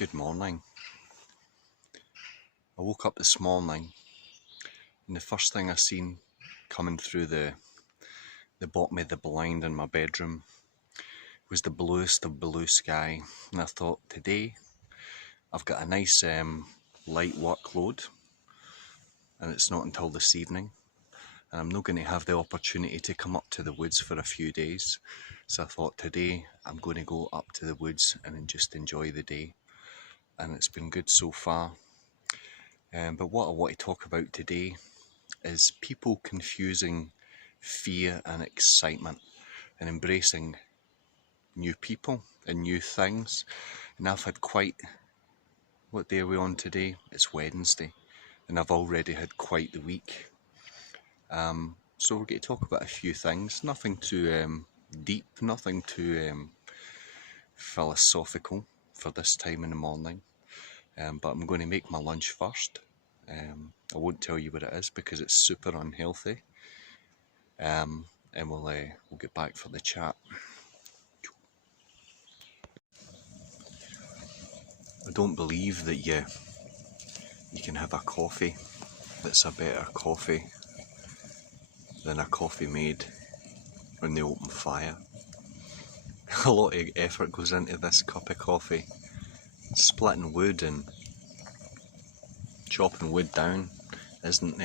Good morning. I woke up this morning and the first thing I seen coming through the bottom of the blind in my bedroom was the bluest of blue sky, and I thought, today I've got a nice light workload and it's not until this evening and I'm not going to have the opportunity to come up to the woods for a few days, so I thought today I'm going to go up to the woods and just enjoy the day, and it's been good so far. But what I want to talk about today is people confusing fear and excitement and embracing new people and new things. And I've had quite, what day are we on today? It's Wednesday, and I've already had quite the week. So we're going to talk about a few things, nothing too deep, nothing too philosophical for this time in the morning. But I'm going to make my lunch first. I won't tell you what it is because it's super unhealthy. And we'll get back for the chat. I don't believe that you can have a coffee that's a better coffee than a coffee made on the open fire. A lot of effort goes into this cup of coffee. Splitting wood and chopping wood down isn't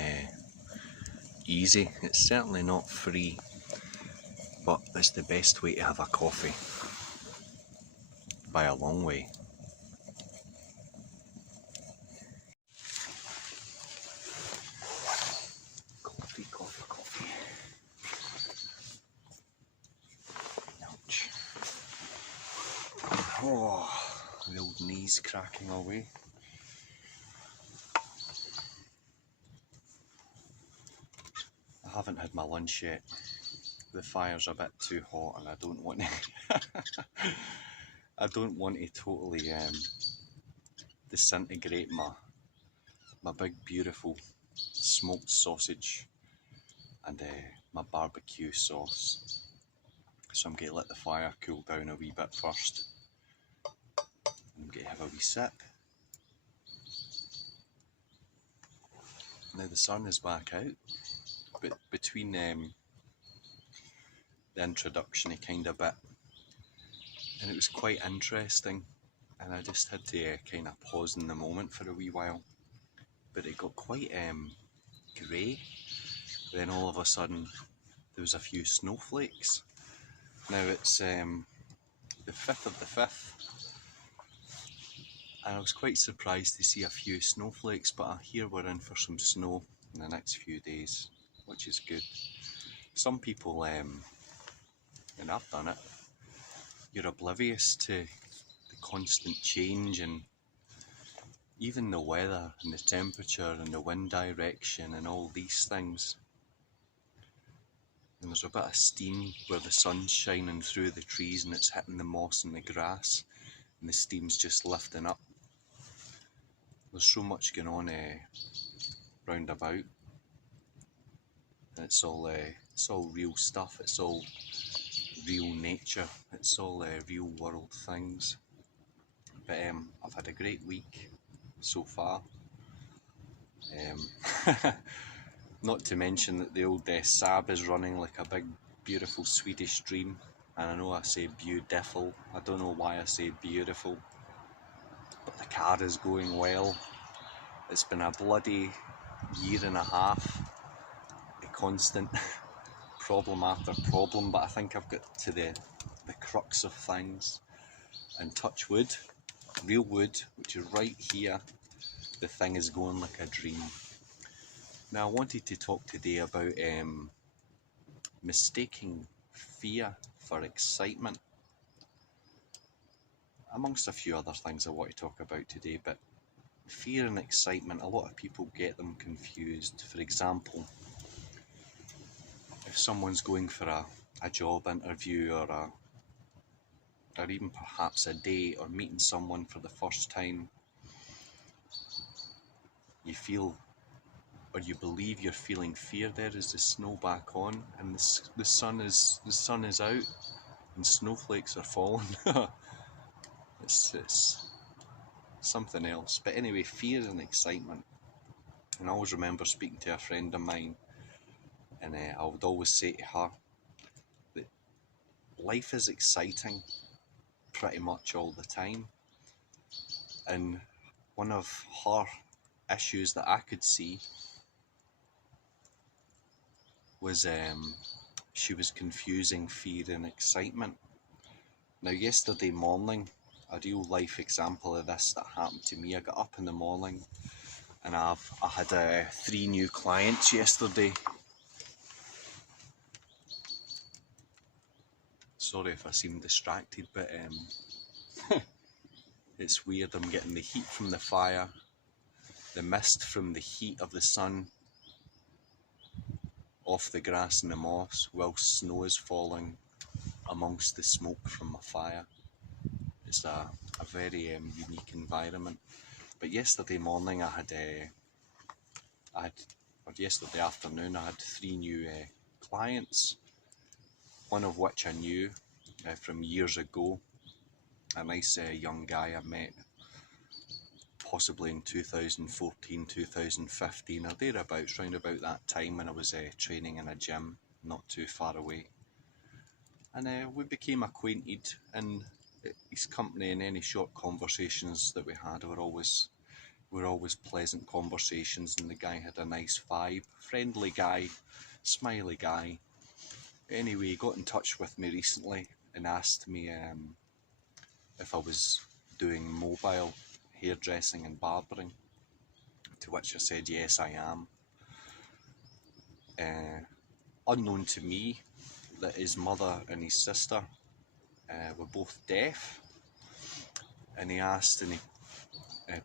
easy. It's certainly not free, but it's the best way to have a coffee by a long way. Coffee. Ouch. Oh, the old knees cracking away. I haven't had my lunch yet. The fire's a bit too hot and I don't want to I don't want to totally disintegrate my big beautiful smoked sausage and my barbecue sauce. So I'm going to let the fire cool down a wee bit first. I'm going to have a wee sip. Now the sun is back out, but between the introduction kind of bit, and it was quite interesting, and I just had to kind of pause in the moment for a wee while, but it got quite grey. Then all of a sudden there was a few snowflakes. Now it's the 5th of the 5th, and I was quite surprised to see a few snowflakes, but I hear we're in for some snow in the next few days, which is good. Some people, and I've done it, you're oblivious to the constant change and even the weather and the temperature and the wind direction and all these things. And there's a bit of steam where the sun's shining through the trees and it's hitting the moss and the grass, and the steam's just lifting up. There's so much going on round about. It's all real stuff. It's all real nature. It's all real world things. But I've had a great week so far. Not to mention that the old Saab is running like a big beautiful Swedish dream, and I know I say beautiful, I don't know why I say beautiful, but the car is going well. It's been a bloody year and a half, a constant problem after problem, but I think I've got to the crux of things, and touch wood, real wood, which is right here, the thing is going like a dream. Now I wanted to talk today about mistaking fear for excitement, amongst a few other things I want to talk about today. But fear and excitement, a lot of people get them confused. For example, if someone's going for a job interview or even perhaps a date or meeting someone for the first time, you feel, or you believe you're feeling fear there as the snow back on and the sun is out and snowflakes are falling. it's something else. But anyway, fear and excitement. And I always remember speaking to a friend of mine, and I would always say to her that life is exciting pretty much all the time. And one of her issues that I could see was she was confusing fear and excitement. Now, yesterday morning, a real life example of this that happened to me. I got up in the morning and I had 3 new clients yesterday. Sorry if I seem distracted, but it's weird. I'm getting the heat from the fire, the mist from the heat of the sun off the grass and the moss, whilst snow is falling amongst the smoke from my fire. It's a very unique environment. But yesterday morning or yesterday afternoon, I had 3 new clients, one of which I knew from years ago, a nice young guy I met possibly in 2014, 2015 or thereabouts, round about that time when I was training in a gym not too far away. And we became acquainted, and his company and any short conversations that we had were always pleasant conversations, and the guy had a nice vibe, friendly guy, smiley guy. Anyway, he got in touch with me recently and asked me if I was doing mobile hairdressing and barbering, to which I said yes, I am. Unknown to me that his mother and his sister were both deaf, and he asked and he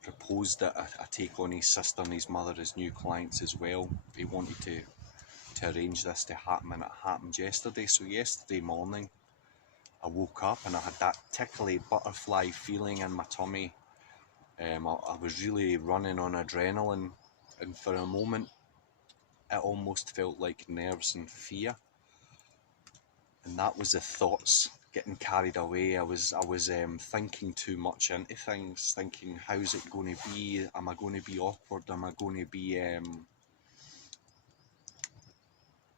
proposed that I take on his sister and his mother as new clients as well. He wanted to arrange this to happen, and it happened yesterday. So yesterday morning I woke up and I had that tickly butterfly feeling in my tummy. I was really running on adrenaline, and for a moment it almost felt like nerves and fear, and that was the thoughts getting carried away. I was thinking too much into things, thinking, how's it going to be? Am I going to be awkward? Am I going to be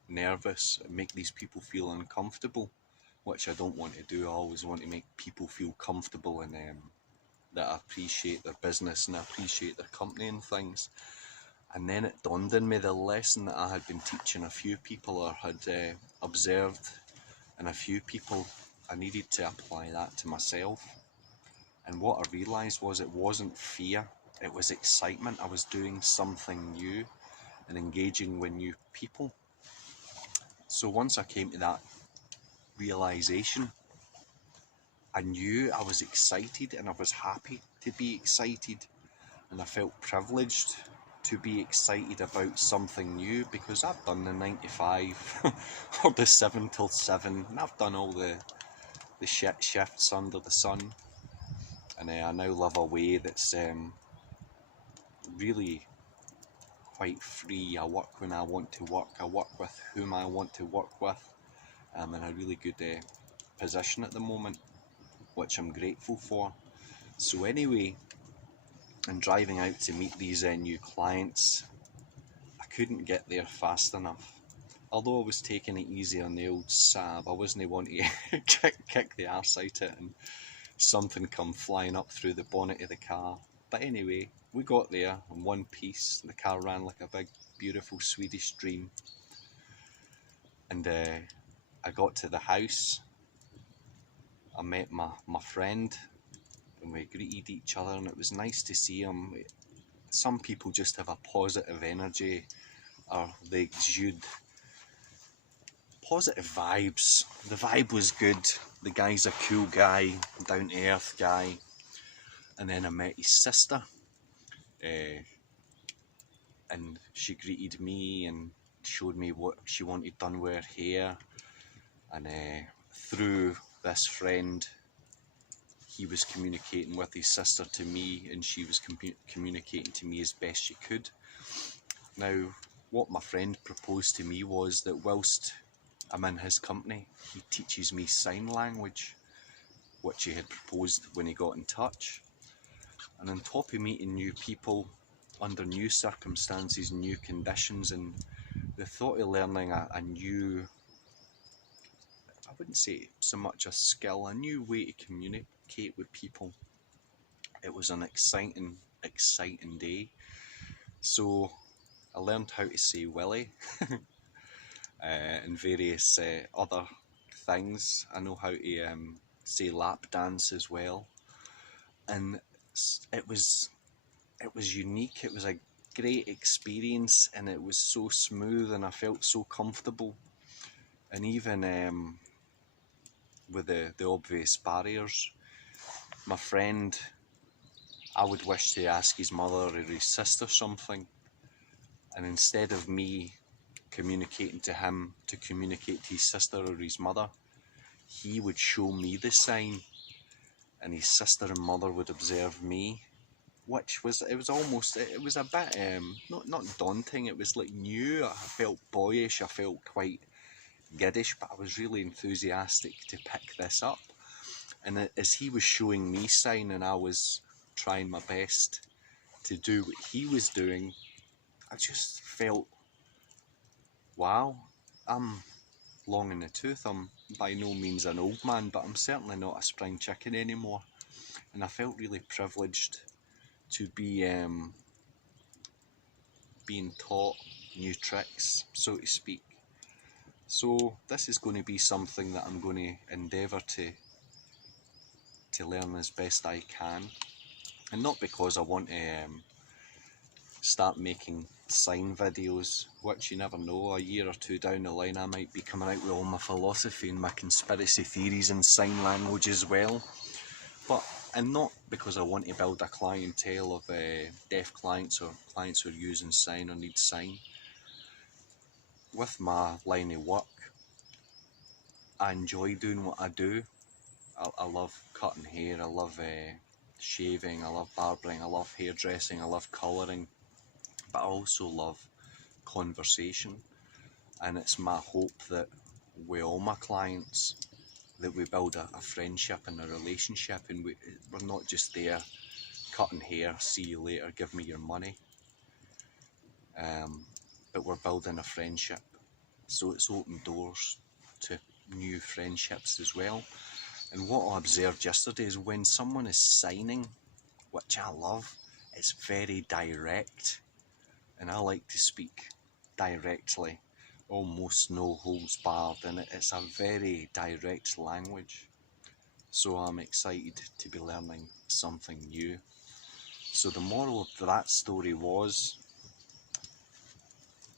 nervous and make these people feel uncomfortable? Which I don't want to do. I always want to make people feel comfortable, and that I appreciate their business and I appreciate their company and things. And then it dawned on me the lesson that I had been teaching a few people, or had observed in a few people. I needed to apply that to myself. And what I realised was it wasn't fear, it was excitement. I was doing something new and engaging with new people. So once I came to that realisation, I knew I was excited, and I was happy to be excited, and I felt privileged to be excited about something new, because I've done the 9 to 5 or the 7 till 7, and I've done all the shit shifts under the sun, and I now live a way that's really quite free. I work when I want to work, I work with whom I want to work with. I'm in a really good position at the moment, which I'm grateful for. So anyway, I'm driving out to meet these new clients. I couldn't get there fast enough. Although I was taking it easy on the old Saab, I wasn't wanting to kick the arse out it and something come flying up through the bonnet of the car. But anyway, we got there in one piece. The car ran like a big, beautiful Swedish dream. And I got to the house. I met my friend, and we greeted each other, and it was nice to see him. Some people just have a positive energy, or they exude positive vibes. The vibe was good. The guy's a cool guy, down to earth guy. And then I met his sister, and she greeted me and showed me what she wanted done with her hair. And through this friend, he was communicating with his sister to me, and she was communicating to me as best she could. Now, what my friend proposed to me was that whilst I'm in his company, he teaches me sign language, which he had proposed when he got in touch. And on top of meeting new people under new circumstances, new conditions, and the thought of learning a new, I wouldn't say so much a skill, a new way to communicate with people, it was an exciting day. So I learned how to say Willie and various other things. I know how to say lap dance as well, and it was unique. It was a great experience, and it was so smooth, and I felt so comfortable. And even with the obvious barriers, my friend, I would wish to ask his mother or his sister something, and instead of me communicating to him to communicate to his sister or his mother, he would show me the sign, and his sister and mother would observe me, which was, it was a bit not daunting. It was like new. I felt boyish, I felt quite giddish, but I was really enthusiastic to pick this up. And as he was showing me sign and I was trying my best to do what he was doing, I just felt, wow, I'm long in the tooth. I'm by no means an old man, but I'm certainly not a spring chicken anymore. And I felt really privileged to be being taught new tricks, so to speak. So this is going to be something that I'm going to endeavour to learn as best I can, and not because I want to start making sign videos, which you never know, a year or two down the line I might be coming out with all my philosophy and my conspiracy theories in sign language as well. And not because I want to build a clientele of deaf clients or clients who are using sign or need sign. With my line of work, I enjoy doing what I do. I love cutting hair, I love shaving, I love barbering, I love hairdressing, I love colouring, but I also love conversation. And it's my hope that with all my clients, that we build a friendship and a relationship, and we're not just there cutting hair, see you later, give me your money, but we're building a friendship. So it's opened doors to new friendships as well. And what I observed yesterday is when someone is signing, which I love, it's very direct, and I like to speak directly, almost no holds barred, and it's a very direct language. So I'm excited to be learning something new. So the moral of that story was,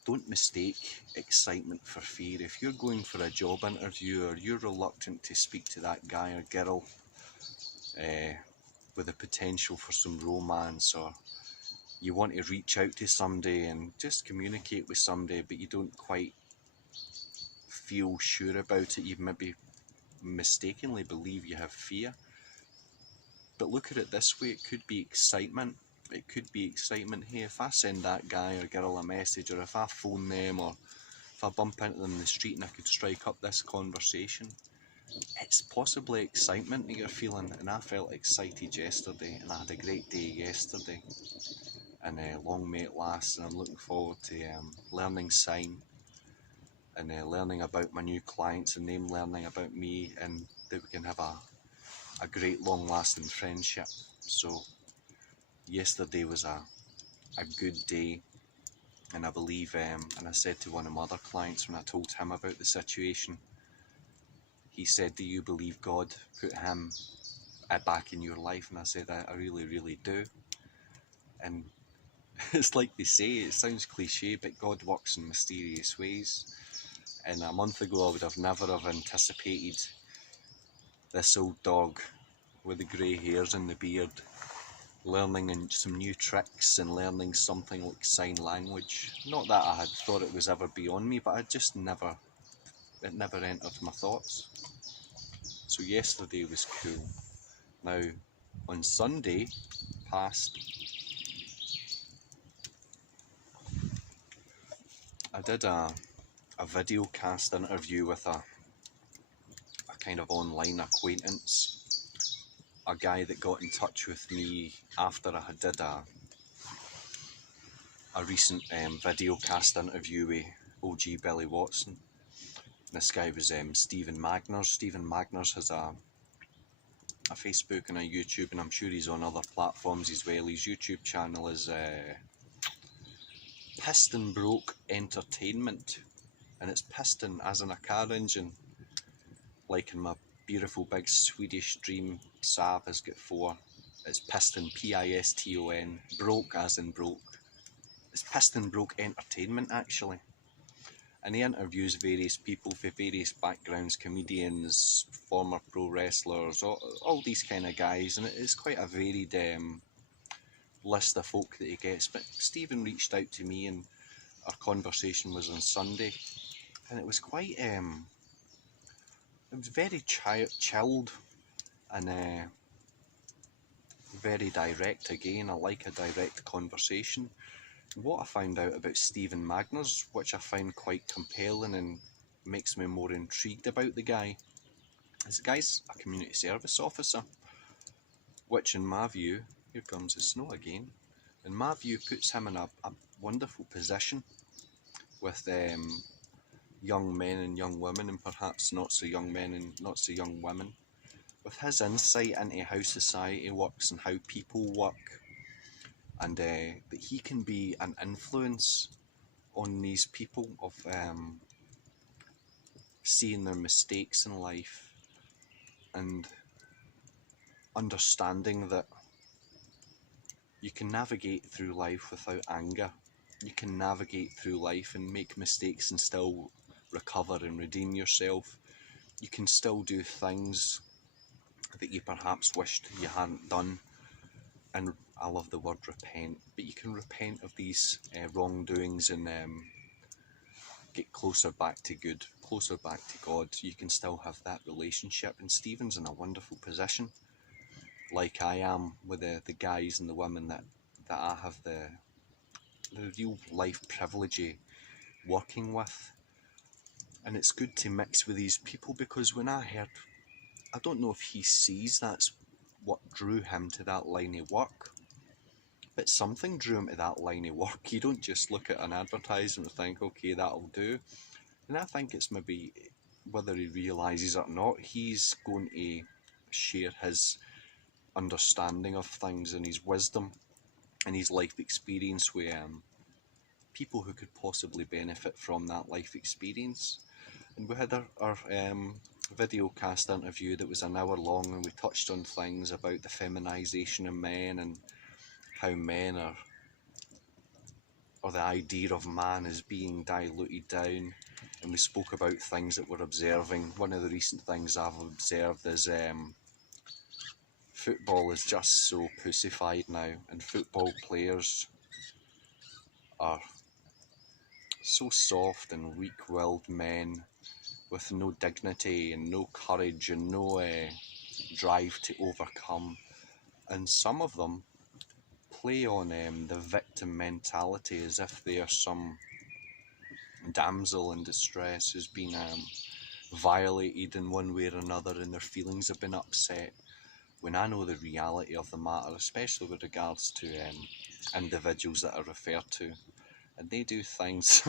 don't mistake excitement for fear. If you're going for a job interview, or you're reluctant to speak to that guy or girl with the potential for some romance, or you want to reach out to somebody and just communicate with somebody, but you don't quite feel sure about it, you maybe mistakenly believe you have fear. But look at it this way, it could be excitement. It could be excitement. Hey, if I send that guy or girl a message, or if I phone them, or if I bump into them in the street and I could strike up this conversation, it's possibly excitement that you're feeling. And I felt excited yesterday, and I had a great day yesterday, and long may it last. And I'm looking forward to learning sign, and learning about my new clients, and them learning about me, and that we can have a great long lasting friendship. So yesterday was a good day, and I believe, and I said to one of my other clients when I told him about the situation, he said, do you believe God put him back in your life? And I said, I really, really do. And it's like they say, it sounds cliche, but God works in mysterious ways. And a month ago I would have never have anticipated this old dog with the grey hairs and the beard learning some new tricks and learning something like sign language. Not that I had thought it was ever beyond me, but it never entered my thoughts. So yesterday was cool. Now on Sunday past, I did a video cast interview with a kind of online acquaintance, a guy that got in touch with me after I had did a recent video cast interview with OG Billy Watson. This guy was Stephen Magners. Stephen Magners has a Facebook and a YouTube, and I'm sure he's on other platforms as well. His YouTube channel is Piston Broke Entertainment, and it's piston as in a car engine, like in my beautiful big Swedish dream Saab has got 4. It's piston, Piston, broke as in broke. It's Piston Broke Entertainment actually, and he interviews various people for various backgrounds, comedians, former pro wrestlers, all these kind of guys, and it's quite a varied list of folk that he gets. But Stephen reached out to me, and our conversation was on Sunday, and it was quite it was very chilled and very direct. Again, I like a direct conversation. What I found out about Stephen Magners, which I find quite compelling and makes me more intrigued about the guy, is the guy's a community service officer, which in my view, here comes the snow again, in my view puts him in a wonderful position with young men and young women, and perhaps not so young men and not so young women, with his insight into how society works and how people work, and that he can be an influence on these people of seeing their mistakes in life and understanding that you can navigate through life without anger. You can navigate through life and make mistakes and still recover and redeem yourself. You can still do things that you perhaps wished you hadn't done, and I love the word repent, but you can repent of these wrongdoings and get closer back to good, closer back to God. You can still have that relationship, and Stephen's in a wonderful position, like I am with the guys and the women that I have the real life privilege of working with. And it's good to mix with these people, because when I heard, I don't know if he sees that's what drew him to that line of work, but something drew him to that line of work. You don't just look at an advertisement and think, okay, that'll do. And I think it's maybe, whether he realises it or not, he's going to share his understanding of things and his wisdom and his life experience with people who could possibly benefit from that life experience. And we had our video cast interview that was an hour long, and we touched on things about the feminisation of men and how men are, or the idea of man is being diluted down. And we spoke about things that we're observing. One of the recent things I've observed is football is just so pussified now, and football players are so soft and weak-willed men with no dignity and no courage and no drive to overcome. And some of them play on the victim mentality, as if they are some damsel in distress who's been violated in one way or another, and their feelings have been upset, when I know the reality of the matter, especially with regards to individuals that are referred to, and they do things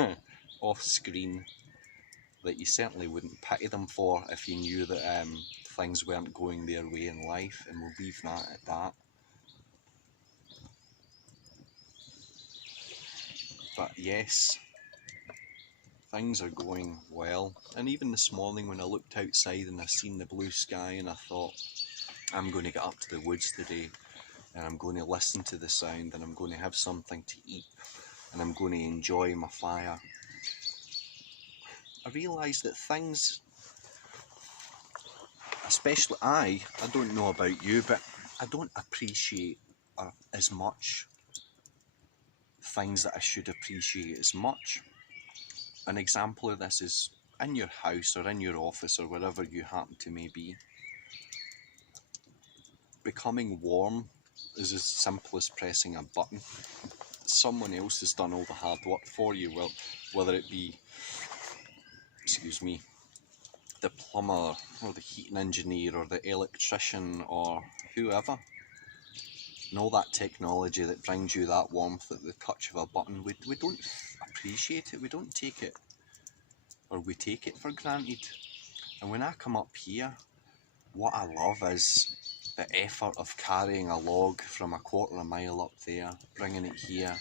off screen that you certainly wouldn't pity them for if you knew that things weren't going their way in life, and we'll leave that at that. But yes, things are going well. And even this morning when I looked outside and I seen the blue sky, and I thought, I'm going to get up to the woods today, and I'm going to listen to the sound, and I'm going to have something to eat, and I'm going to enjoy my fire. I realised that things, especially I don't know about you, but I don't appreciate as much things that I should appreciate as much. An example of this is in your house or in your office or wherever you happen to may be. Becoming warm is as simple as pressing a button. Someone else has done all the hard work for you, well, whether it be, the plumber or the heating engineer or the electrician or whoever. And all that technology that brings you that warmth at the touch of a button, we don't appreciate it, we don't take it, or we take it for granted. And when I come up here, what I love is the effort of carrying a log from a quarter of a mile up there, bringing it here,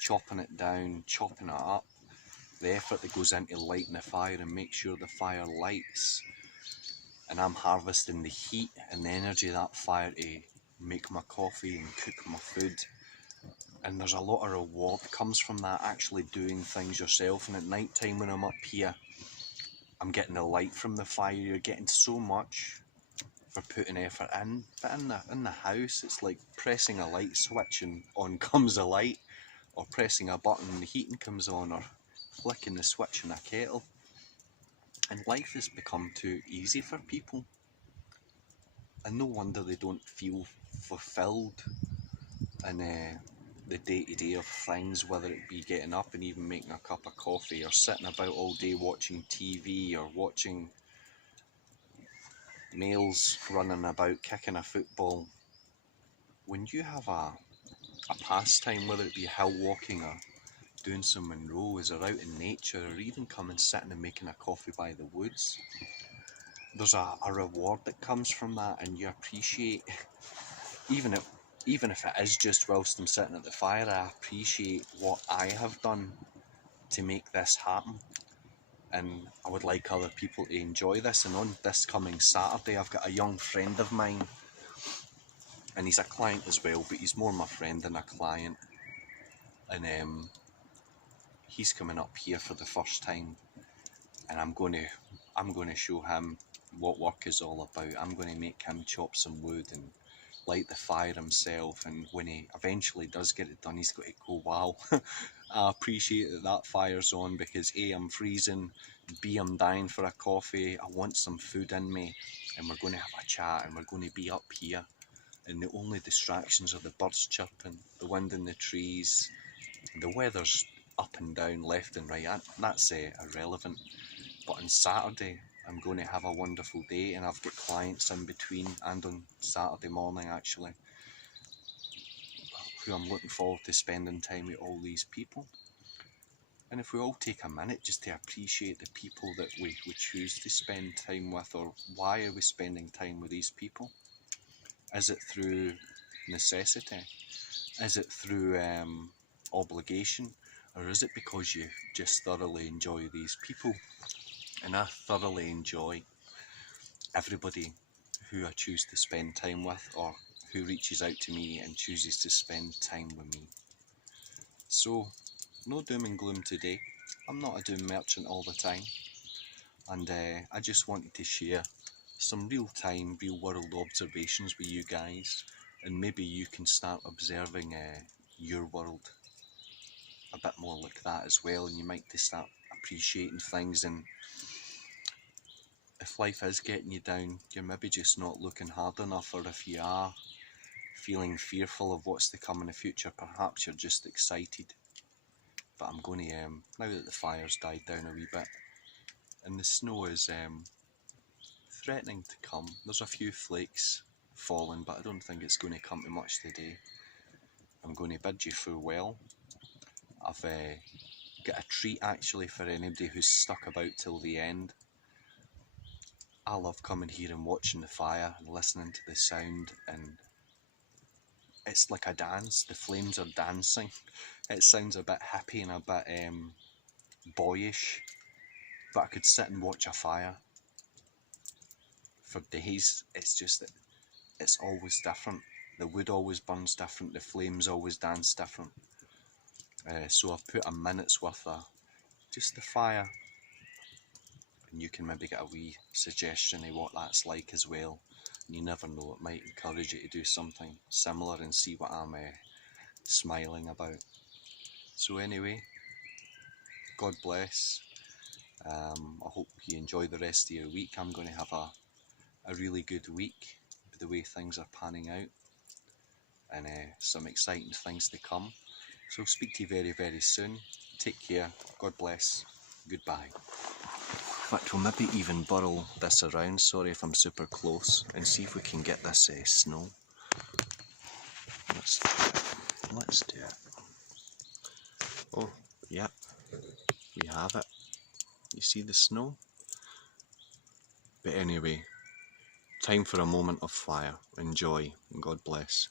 chopping it down, chopping it up, the effort that goes into lighting the fire and make sure the fire lights. And I'm harvesting the heat and the energy of that fire to make my coffee and cook my food. And there's a lot of reward that comes from that, actually doing things yourself. And at night time when I'm up here, I'm getting the light from the fire. You're getting so much for putting effort in. But in the house, it's like pressing a light switch and on comes a light, or pressing a button and the heating comes on, or flicking the switch in a kettle. And life has become too easy for people, and no wonder they don't feel fulfilled in the day-to-day of things, whether it be getting up and even making a cup of coffee, or sitting about all day watching TV, or watching males running about kicking a football. When you have a pastime, whether it be hill walking or doing some Monroes, or out in nature, or even coming sitting and making a coffee by the woods, there's a reward that comes from that, and you appreciate, even if it is just whilst I'm sitting at the fire, I appreciate what I have done to make this happen. And I would like other people to enjoy this. And on this coming Saturday, I've got a young friend of mine, and he's a client as well, but he's more my friend than a client. And he's coming up here for the first time, and I'm going to show him what work is all about. I'm going to make him chop some wood and light the fire himself, and when he eventually does get it done, he's got to go, wow, I appreciate that fire's on, because A, I'm freezing, B, I'm dying for a coffee, I want some food in me, and we're going to have a chat, and we're going to be up here, and the only distractions are the birds chirping, the wind in the trees, the weather's up and down, left and right. That's irrelevant. But on Saturday, I'm going to have a wonderful day, and I've got clients in between, and on Saturday morning actually, who I'm looking forward to spending time with all these people. And if we all take a minute just to appreciate the people that we choose to spend time with, or why are we spending time with these people? Is it through necessity? Is it through obligation? Or is it because you just thoroughly enjoy these people? And I thoroughly enjoy everybody who I choose to spend time with, or who reaches out to me and chooses to spend time with me. So, no doom and gloom today. I'm not a doom merchant all the time, and I just wanted to share some real-time, real-world observations with you guys, and maybe you can start observing your world a bit more like that as well, and you might just start appreciating things. And if life is getting you down, you're maybe just not looking hard enough, or if you are feeling fearful of what's to come in the future, perhaps you're just excited. But I'm going to, now that the fire's died down a wee bit, and the snow is threatening to come, there's a few flakes falling, but I don't think it's going to come to much today. I'm going to bid you farewell. I've got a treat actually for anybody who's stuck about till the end. I love coming here and watching the fire and listening to the sound, and it's like a dance. The flames are dancing. It sounds a bit hippie and a bit boyish, but I could sit and watch a fire for days. It's just that it's always different. The wood always burns different, the flames always dance different. So I've put a minute's worth of just the fire, and you can maybe get a wee suggestion of what that's like as well. And you never know, it might encourage you to do something similar and see what I'm smiling about. So anyway, God bless. I hope you enjoy the rest of your week. I'm going to have a really good week with the way things are panning out, and some exciting things to come. So I'll speak to you very, very soon. Take care. God bless. Goodbye. fact, we'll maybe even burrow this around, sorry if I'm super close, and see if we can get this snow. Let's do it. Oh, yeah, we have it. You see the snow? But anyway, time for a moment of fire. Enjoy, and God bless.